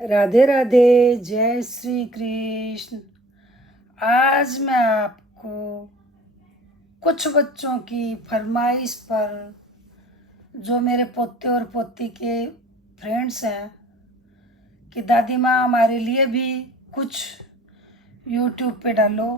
राधे राधे, जय श्री कृष्ण। आज मैं आपको कुछ बच्चों की फरमाइश पर, जो मेरे पोते और पोती के फ्रेंड्स हैं, कि दादी माँ हमारे लिए भी कुछ यूट्यूब पे डालो,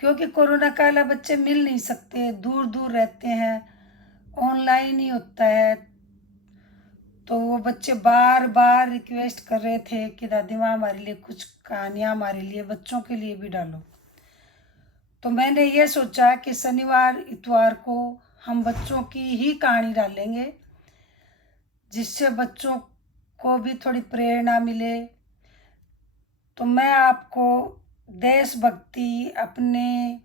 क्योंकि कोरोना काल है, बच्चे मिल नहीं सकते, दूर दूर रहते हैं, ऑनलाइन ही होता है। तो वो बच्चे बार बार रिक्वेस्ट कर रहे थे कि दादी माँ हमारे लिए कुछ कहानियाँ, हमारे लिए बच्चों के लिए भी डालो। तो मैंने ये सोचा कि शनिवार इतवार को हम बच्चों की ही कहानी डालेंगे, जिससे बच्चों को भी थोड़ी प्रेरणा मिले। तो मैं आपको देशभक्ति, अपने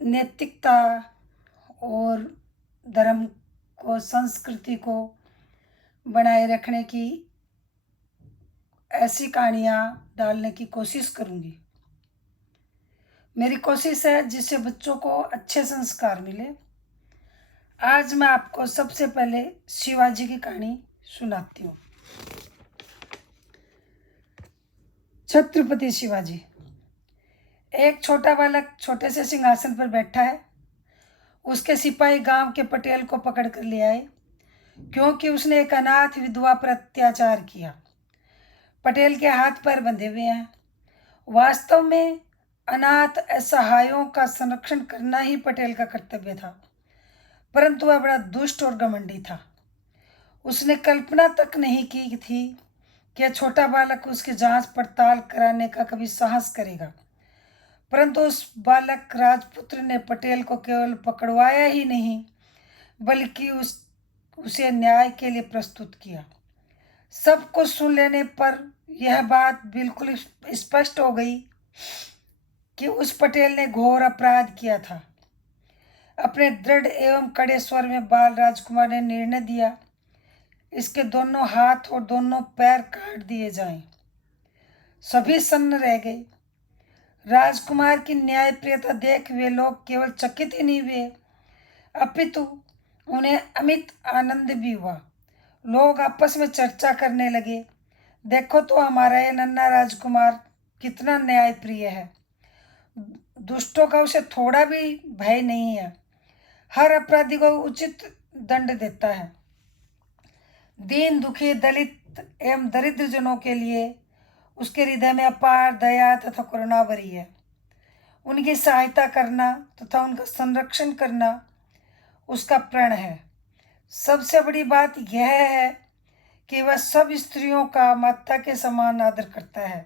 नैतिकता और धर्म को, संस्कृति को बनाए रखने की ऐसी कहानियाँ डालने की कोशिश करूँगी। मेरी कोशिश है जिससे बच्चों को अच्छे संस्कार मिले। आज मैं आपको सबसे पहले शिवाजी की कहानी सुनाती हूँ। छत्रपति शिवाजी। एक छोटा बालक छोटे से सिंहासन पर बैठा है। उसके सिपाही गांव के पटेल को पकड़ कर ले आए, क्योंकि उसने एक अनाथ विधवा पर अत्याचार किया। पटेल के हाथ पैर बंधे हुए हैं। वास्तव में अनाथ असहायों का संरक्षण करना ही पटेल का कर्तव्य था, परंतु वह बड़ा दुष्ट और घमंडी था। उसने कल्पना तक नहीं की थी कि छोटा बालक उसकी जांच पड़ताल कराने का कभी साहस करेगा। परंतु उस बालक राजपुत्र ने पटेल को केवल पकड़वाया ही नहीं, बल्कि उसे न्याय के लिए प्रस्तुत किया। सब कुछ सुन लेने पर यह बात बिल्कुल स्पष्ट हो गई कि उस पटेल ने घोर अपराध किया था। अपने दृढ़ एवं कड़े स्वर में बाल राजकुमार ने निर्णय दिया, इसके दोनों हाथ और दोनों पैर काट दिए जाएं। सभी सन्न रह गए। राजकुमार की न्यायप्रियता देख वे लोग केवल चकित ही नहीं हुए, अपितु उन्हें अमित आनंद भी हुआ। लोग आपस में चर्चा करने लगे, देखो तो हमारा ये नन्हा राजकुमार कितना न्यायप्रिय है। दुष्टों का उसे थोड़ा भी भय नहीं है। हर अपराधी को उचित दंड देता है। दीन दुखी, दलित एवं दरिद्र जनों के लिए उसके हृदय में अपार दया तथा करुणा भरी है। उनकी सहायता करना तथा उनका संरक्षण करना उसका प्रण है। सबसे बड़ी बात यह है कि वह सब स्त्रियों का माता के समान आदर करता है।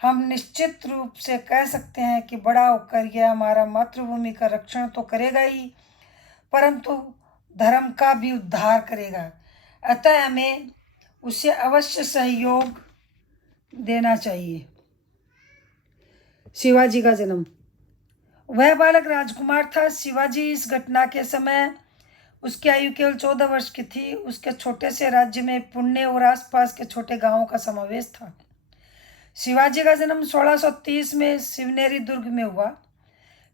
हम निश्चित रूप से कह सकते हैं कि बड़ा होकर यह हमारा मातृभूमि का रक्षण तो करेगा ही, परंतु धर्म का भी उद्धार करेगा। अतः हमें उसे अवश्य सहयोग देना चाहिए। शिवाजी का जन्म। वह बालक राजकुमार था। शिवाजी इस घटना के समय उसकी आयु केवल 14 वर्ष की थी। उसके छोटे से राज्य में पुणे और आसपास के छोटे गांवों का समावेश था। शिवाजी का जन्म 1630 में शिवनेरी दुर्ग में हुआ।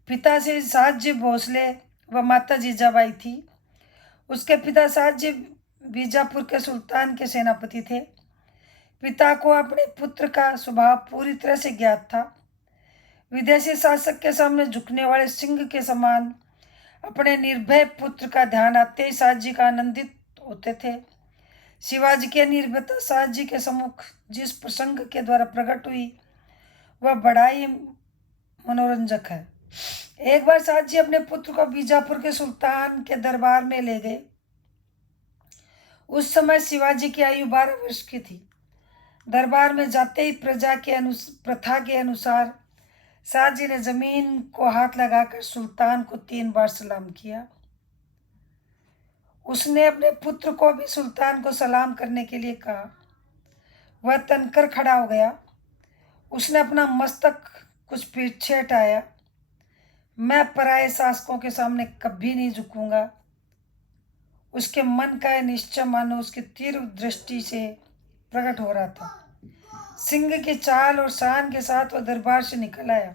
पिता से साहजी भोसले व माता जीजाबाई थी। उसके पिता साहजी बीजापुर के सुल्तान के सेनापति थे। पिता को अपने पुत्र का स्वभाव पूरी तरह से ज्ञात था। विदेशी शासक के सामने झुकने वाले सिंह के समान अपने निर्भय पुत्र का ध्यान आते ही साहजी का आनंदित होते थे। शिवाजी की निर्भयता साहजी के सम्मुख जिस प्रसंग के द्वारा प्रकट हुई, वह बड़ा ही मनोरंजक है। एक बार साहजी अपने पुत्र को बीजापुर के सुल्तान के दरबार में ले गए। उस समय शिवाजी की आयु 12 वर्ष की थी। दरबार में जाते ही प्रथा के अनुसार साहजी ने जमीन को हाथ लगाकर सुल्तान को 3 बार सलाम किया। उसने अपने पुत्र को भी सुल्तान को सलाम करने के लिए कहा। वह तनकर खड़ा हो गया। उसने अपना मस्तक कुछ पीछे हटाया। मैं पराये शासकों के सामने कभी नहीं झुकूंगा। उसके मन का यह निश्चय मानो उसकी तीव्र दृष्टि से प्रकट हो रहा था। सिंह की चाल और शान के साथ वह दरबार से निकल आया।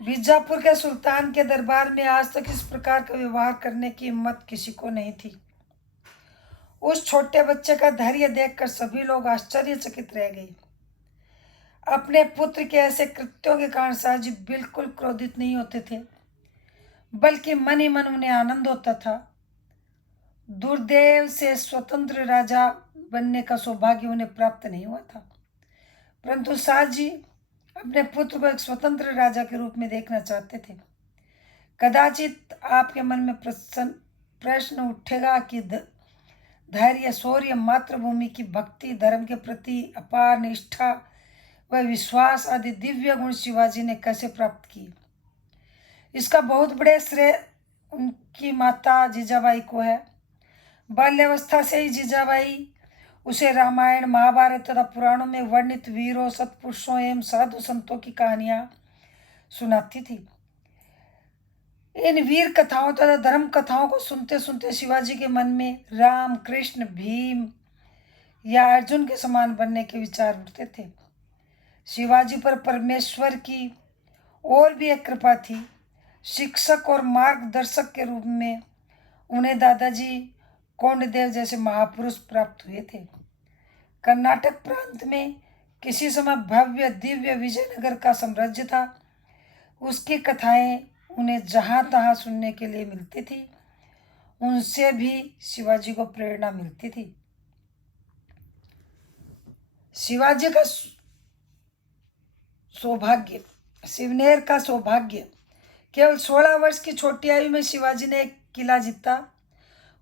बीजापुर के सुल्तान के दरबार में आज तक इस प्रकार का व्यवहार करने की हिम्मत किसी को नहीं थी। उस छोटे बच्चे का धैर्य देखकर सभी लोग आश्चर्यचकित रह गए। अपने पुत्र के ऐसे कृत्यों के कारण शाहजी बिल्कुल क्रोधित नहीं होते थे, बल्कि मन ही मन उन्हें आनंद होता था। दुर्दैव से स्वतंत्र राजा बनने का सौभाग्य उन्हें प्राप्त नहीं हुआ था, परंतु शाहजी अपने पुत्र को एक स्वतंत्र राजा के रूप में देखना चाहते थे। कदाचित आपके मन में प्रश्न उठेगा कि धैर्य, शौर्य, मातृभूमि की भक्ति, धर्म के प्रति अपार निष्ठा व विश्वास आदि दिव्य गुण शिवाजी ने कैसे प्राप्त किए। इसका बहुत बड़े श्रेय उनकी माता जीजाबाई को है। बाल्यावस्था से ही जीजाबाई उसे रामायण, महाभारत तथा पुराणों में वर्णित वीरों, सत्पुरुषों एवं साधु संतों की कहानियां सुनाती थी। इन वीर कथाओं तथा धर्म कथाओं को सुनते सुनते शिवाजी के मन में राम, कृष्ण, भीम या अर्जुन के समान बनने के विचार उठते थे। शिवाजी पर परमेश्वर की और भी एक कृपा थी। शिक्षक और मार्गदर्शक के रूप में उन्हें दादाजी कोंडदेव जैसे महापुरुष प्राप्त हुए थे। कर्नाटक प्रांत में किसी समय भव्य दिव्य विजयनगर का साम्राज्य था। उसकी कथाएं उन्हें जहाँ तहाँ सुनने के लिए मिलती थी। उनसे भी शिवाजी को प्रेरणा मिलती थी। शिवाजी का सौभाग्य, शिवनेर का सौभाग्य। केवल 16 वर्ष की छोटी आयु में शिवाजी ने एक किला जीता।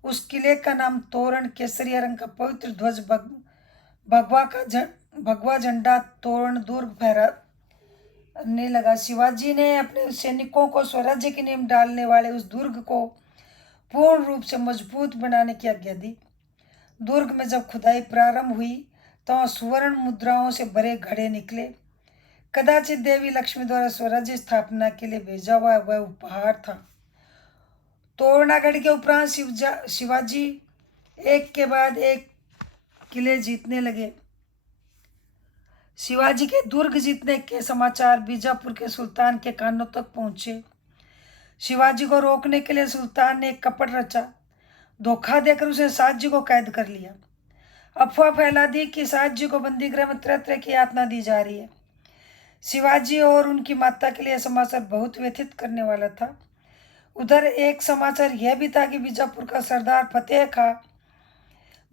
उस किले का नाम तोरण, केसरिया रंग का पवित्र ध्वज, भगवा झंडा, तोरण दुर्ग फहराने लगा। शिवाजी ने अपने सैनिकों को स्वराज्य की नींव डालने वाले उस दुर्ग को पूर्ण रूप से मजबूत बनाने की आज्ञा दी। दुर्ग में जब खुदाई प्रारंभ हुई तो सुवर्ण मुद्राओं से भरे घड़े निकले। कदाचित देवी लक्ष्मी द्वारा स्वराज्य स्थापना के लिए भेजा हुआ वह उपहार था। तोरणागढ़ के उपरांत शिवाजी एक के बाद एक किले जीतने लगे। शिवाजी के दुर्ग जीतने के समाचार बीजापुर के सुल्तान के कानों तक पहुंचे। शिवाजी को रोकने के लिए सुल्तान ने एक कपट रचा। धोखा देकर उसे शाहजी को कैद कर लिया। अफवाह फैला दी कि शाहजी को बंदीगृह में तरह तरह की यातना दी जा रही है। शिवाजी और उनकी माता के लिए समाचार बहुत व्यथित करने वाला था। उधर एक समाचार यह भी था कि बीजापुर का सरदार फतेह खां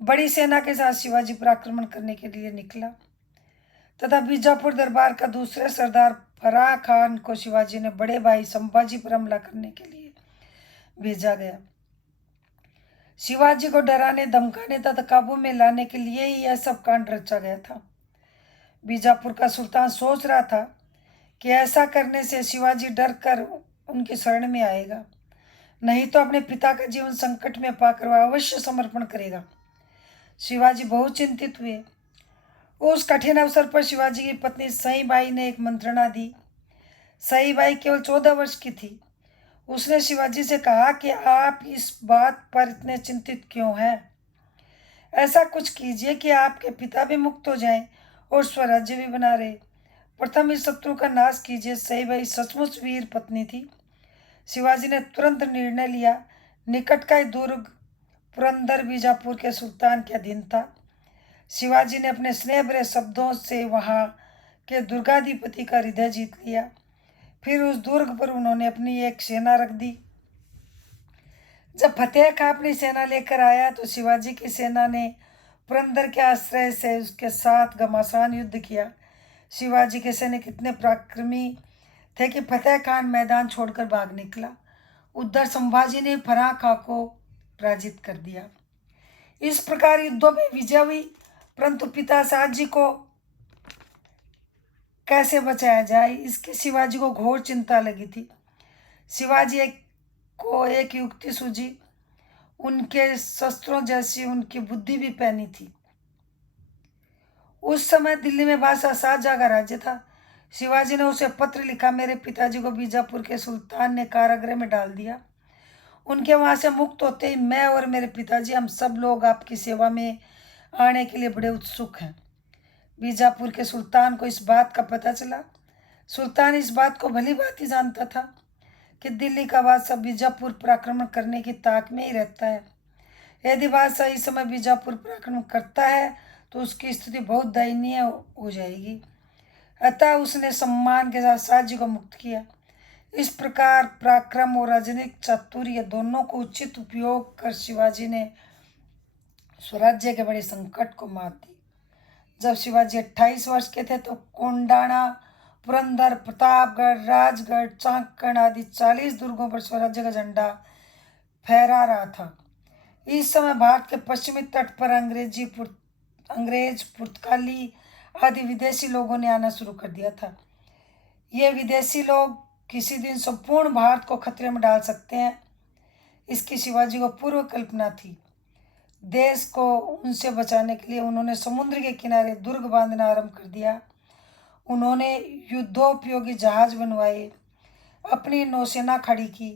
बड़ी सेना के साथ शिवाजी पर आक्रमण करने के लिए निकला तथा बीजापुर दरबार का दूसरे सरदार फराह खान को शिवाजी ने बड़े भाई संभाजी पर हमला करने के लिए भेजा गया। शिवाजी को डराने, धमकाने तथा काबू में लाने के लिए ही यह सब कांड रचा गया था। बीजापुर का सुल्तान सोच रहा था कि ऐसा करने से शिवाजी डर कर उनकी शरण में आएगा, नहीं तो अपने पिता का जीवन संकट में पाकर वह अवश्य समर्पण करेगा। शिवाजी बहुत चिंतित हुए। उस कठिन अवसर पर शिवाजी की पत्नी सईबाई ने एक मंत्रणा दी। सईबाई केवल 14 वर्ष की थी। उसने शिवाजी से कहा कि आप इस बात पर इतने चिंतित क्यों हैं? ऐसा कुछ कीजिए कि आपके पिता भी मुक्त हो जाएं और स्वराज्य भी बना रहे। प्रथम इस शत्रु का नाश कीजिए। सईबाई सचमुच वीर पत्नी थी। शिवाजी ने तुरंत निर्णय लिया। निकट का ही दुर्ग पुरंदर बीजापुर के सुल्तान के अधीन था। शिवाजी ने अपने स्नेह भरे शब्दों से वहां के दुर्गाधिपति का हृदय जीत लिया। फिर उस दुर्ग पर उन्होंने अपनी एक सेना रख दी। जब फतेह खां अपनी सेना लेकर आया तो शिवाजी की सेना ने पुरंदर के आश्रय से उसके साथ घमासान युद्ध किया। शिवाजी के सैनिक इतने पराक्रमी थे कि फतेह खान मैदान छोड़कर भाग निकला। उधर संभाजी ने फराह खां को पराजित कर दिया। इस प्रकार युद्धों में विजय हुई, परंतु पिता शाहजी को कैसे बचाया जाए, इसकी शिवाजी को घोर चिंता लगी थी। शिवाजी को एक युक्ति सूझी। उनके शस्त्रों जैसी उनकी बुद्धि भी पैनी थी। उस समय दिल्ली में बादशाह शाहजहां का राज्य था। शिवाजी ने उसे पत्र लिखा, मेरे पिताजी को बीजापुर के सुल्तान ने कारागृह में डाल दिया। उनके वहां से मुक्त होते ही मैं और मेरे पिताजी, हम सब लोग आपकी सेवा में आने के लिए बड़े उत्सुक हैं। बीजापुर के सुल्तान को इस बात का पता चला। सुल्तान इस बात को भली भांति जानता था कि दिल्ली का बादशाह बीजापुर पर आक्रमण करने की ताक में ही रहता है। यदि बादशाह इस समय बीजापुर पर आक्रमण करता है तो उसकी स्थिति बहुत दयनीय हो जाएगी। अतः उसने सम्मान के साथ शाहजी को मुक्त किया। इस प्रकार पराक्रम और राजनीतिक चातुर्य दोनों को उचित उपयोग कर शिवाजी ने स्वराज्य के बड़े संकट को मात दी। जब शिवाजी 28 वर्ष के थे तो कोंडाणा, पुरंदर, प्रतापगढ़, राजगढ़, चांकण आदि 40 दुर्गों पर स्वराज्य का झंडा फहरा रहा था। इस समय भारत के पश्चिमी तट पर अंग्रेज, पुर्तगाली आदि विदेशी लोगों ने आना शुरू कर दिया था। ये विदेशी लोग किसी दिन संपूर्ण भारत को खतरे में डाल सकते हैं, इसकी शिवाजी को पूर्व कल्पना थी। देश को उनसे बचाने के लिए उन्होंने समुद्र के किनारे दुर्ग बांधना आरंभ कर दिया। उन्होंने युद्धोपयोगी जहाज बनवाए, अपनी नौसेना खड़ी की।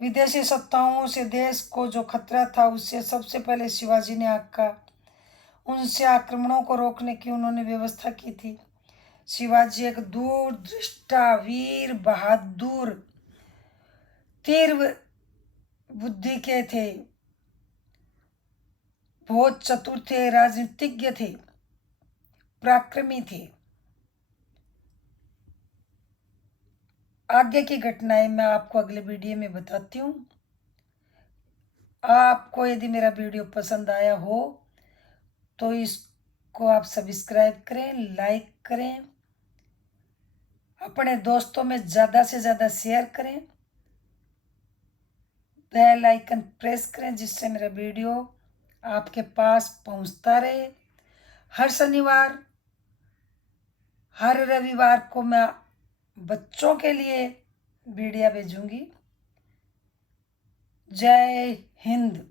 विदेशी सत्ताओं से देश को जो खतरा था उससे सबसे पहले शिवाजी ने आका। उनसे आक्रमणों को रोकने की उन्होंने व्यवस्था की थी। शिवाजी एक दूरदृष्टा, वीर, बहादुर, तीव्र बुद्धि के थे, बहुत चतुर थे, राजनीतिज्ञ थे, पराक्रमी थे। आगे की घटनाएं मैं आपको अगले वीडियो में बताती हूँ। आपको यदि मेरा वीडियो पसंद आया हो तो इसको आप सब्सक्राइब करें, लाइक करें, अपने दोस्तों में ज़्यादा से ज़्यादा शेयर करें, बेल आइकन प्रेस करें जिससे मेरा वीडियो आपके पास पहुंचता रहे। हर शनिवार, हर रविवार को मैं बच्चों के लिए वीडियो भेजूंगी। जय हिंद।